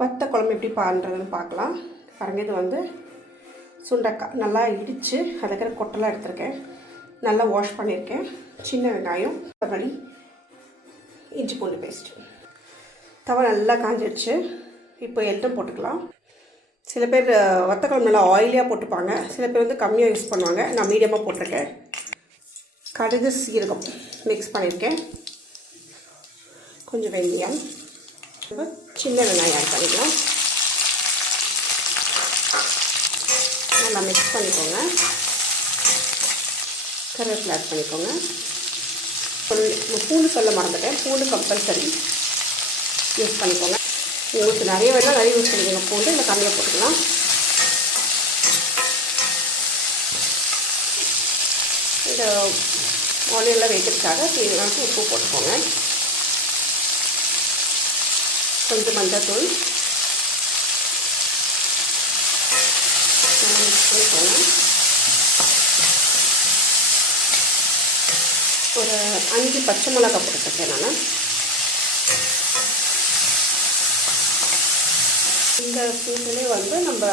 வத்த குழம்பு எப்படி பண்ணுறதுன்னு பார்க்கலாம். பாருங்க, இது வந்து சுண்டைக்காய் நல்லா இடித்து அதில் இருக்கிற கொட்டெல்லாம் எடுத்துருக்கேன். நல்லா வாஷ் பண்ணியிருக்கேன். சின்ன வெங்காயம், தக்காளி, இஞ்சி பூண்டு பேஸ்ட்டு. தவா நல்லா காஞ்சிடுச்சு. இப்போ எல்லாம் போட்டுக்கலாம். சில பேர் வத்த குழம்பு நல்லா ஆயிலியாக போட்டுப்பாங்க, சில பேர் வந்து கம்மியாக யூஸ் பண்ணுவாங்க. நான் மீடியமாக போட்டிருக்கேன். கடுகு சீரகம் மிக்ஸ் பண்ணியிருக்கேன். கொஞ்சம் வெந்தயம், சின்ன வெங்காயம் ஆட் பண்ணிக்கலாம். நல்லா மிக்ஸ் பண்ணிக்கோங்க. கருவேப்பிலை ஆட் பண்ணிக்கோங்க. பூண்டு சொல்ல மறந்துட்டேன். பூண்டு கம்பல்சரி யூஸ் பண்ணிக்கோங்க. உங்களுக்கு நிறைய வேணால் நிறைய யூஸ் பண்ணிக்கோங்க. பூண்டு இல்லை கம்மியாக போட்டுக்கலாம். இந்த ஆனியெல்லாம் வைக்கிறதுக்காக தேவையான உப்பு போட்டுக்கோங்க. கொஞ்சம் மஞ்சள்தூள் மிக்ஸ் பண்ணிக்கோங்க. ஒரு 5 பச்சை மிளகாய் போட்டுருக்கேன் நான். இந்த சீசனே வந்து நம்ம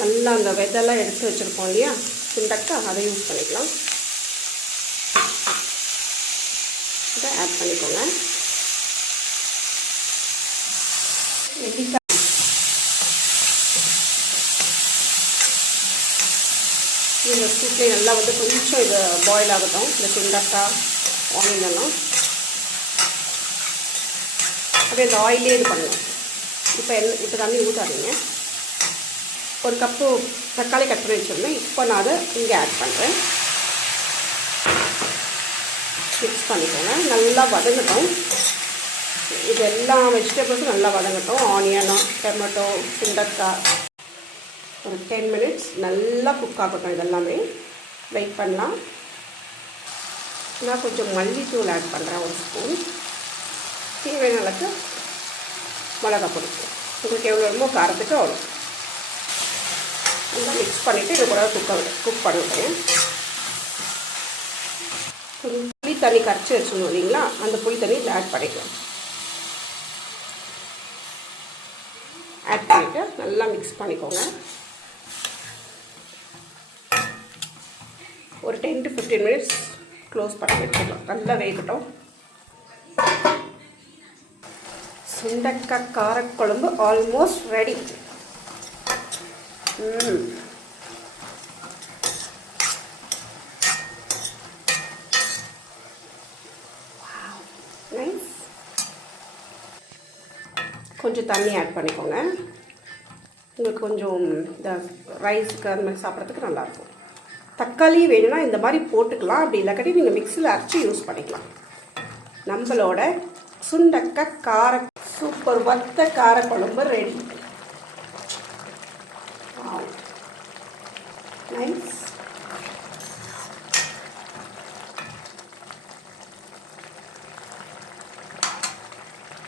நல்லா அந்த விதெல்லாம் எடுத்து வச்சுருக்கோம் இல்லையா, சுண்டக்காய், அதை யூஸ் பண்ணிக்கலாம். இதை ஆட் பண்ணிக்கோங்க. இந்த சூட்லேயே நல்லா வந்து கொஞ்சம் இது பாயில் ஆகட்டும். இந்த சுண்டக்காய், ஆனியன் எல்லாம் அப்படியே இந்த ஆயிலே இது பண்ணணும். இப்போ தண்ணி ஊற்றாதீங்க. ஒரு கப்பு தக்காளி கட் பண்ணி வச்சுருந்தேன். இப்போ நான் அதை இங்கே ஆட் பண்ணுறேன். மிக்ஸ் பண்ணிக்கோங்க. நல்லா வதங்கட்டும். இது எல்லா வெஜிடபிள்ஸும் நல்லா வதங்கட்டும். ஆனியனும், டொமேட்டோ, சுண்டக்காய் ஒரு 10 மினிட்ஸ் நல்லா குக் ஆகட்டும். இதெல்லாமே வெயிட் பண்ணலாம். நான் கொஞ்சம் மல்லித்தூள் ஆட் பண்ணுறேன், 1 ஸ்பூன். தேவையான அளவுக்கு மிளகாய் பொடி. உங்களுக்கு எவ்வளோ வேணுமோ காரத்துக்கு அவ்வளோ. நல்லா மிக்ஸ் பண்ணிவிட்டு இது கூட குக் பண்ணிவிட்டேன். கொஞ்சம் புளி தண்ணி கரைச்சி வச்சுக்கணும் இல்லைங்களா, அந்த புளி தண்ணி இதில் ஆட் பண்ணிக்கலாம். ஆட் பண்ணிவிட்டு நல்லா மிக்ஸ் பண்ணிக்கோங்க. ஒரு 10 to 15 மினிட்ஸ் க்ளோஸ் பண்ணி வச்சுக்கலாம். நல்லா வேகட்டும். சுண்டக்காய் காரக்குழம்பு ஆல்மோஸ்ட் ரெடி. நைஸ். கொஞ்சம் தண்ணி ஆட் பண்ணிக்கோங்க. உங்களுக்கு கொஞ்சம் இந்த ரைஸுக்கு அந்த மாதிரி சாப்பிட்றதுக்கு நல்லாயிருக்கும். தக்காளி வேணும்னா இந்த மாதிரி போட்டுக்கலாம். அப்படி இல்லாட்டி நீங்கள் மிக்ஸியில் அரைச்சி யூஸ் பண்ணிக்கலாம். நம்மளோட சுண்டக்காய் சூப்பர் வத்த காரக்குழம்பு ரெடி. நைஸ்.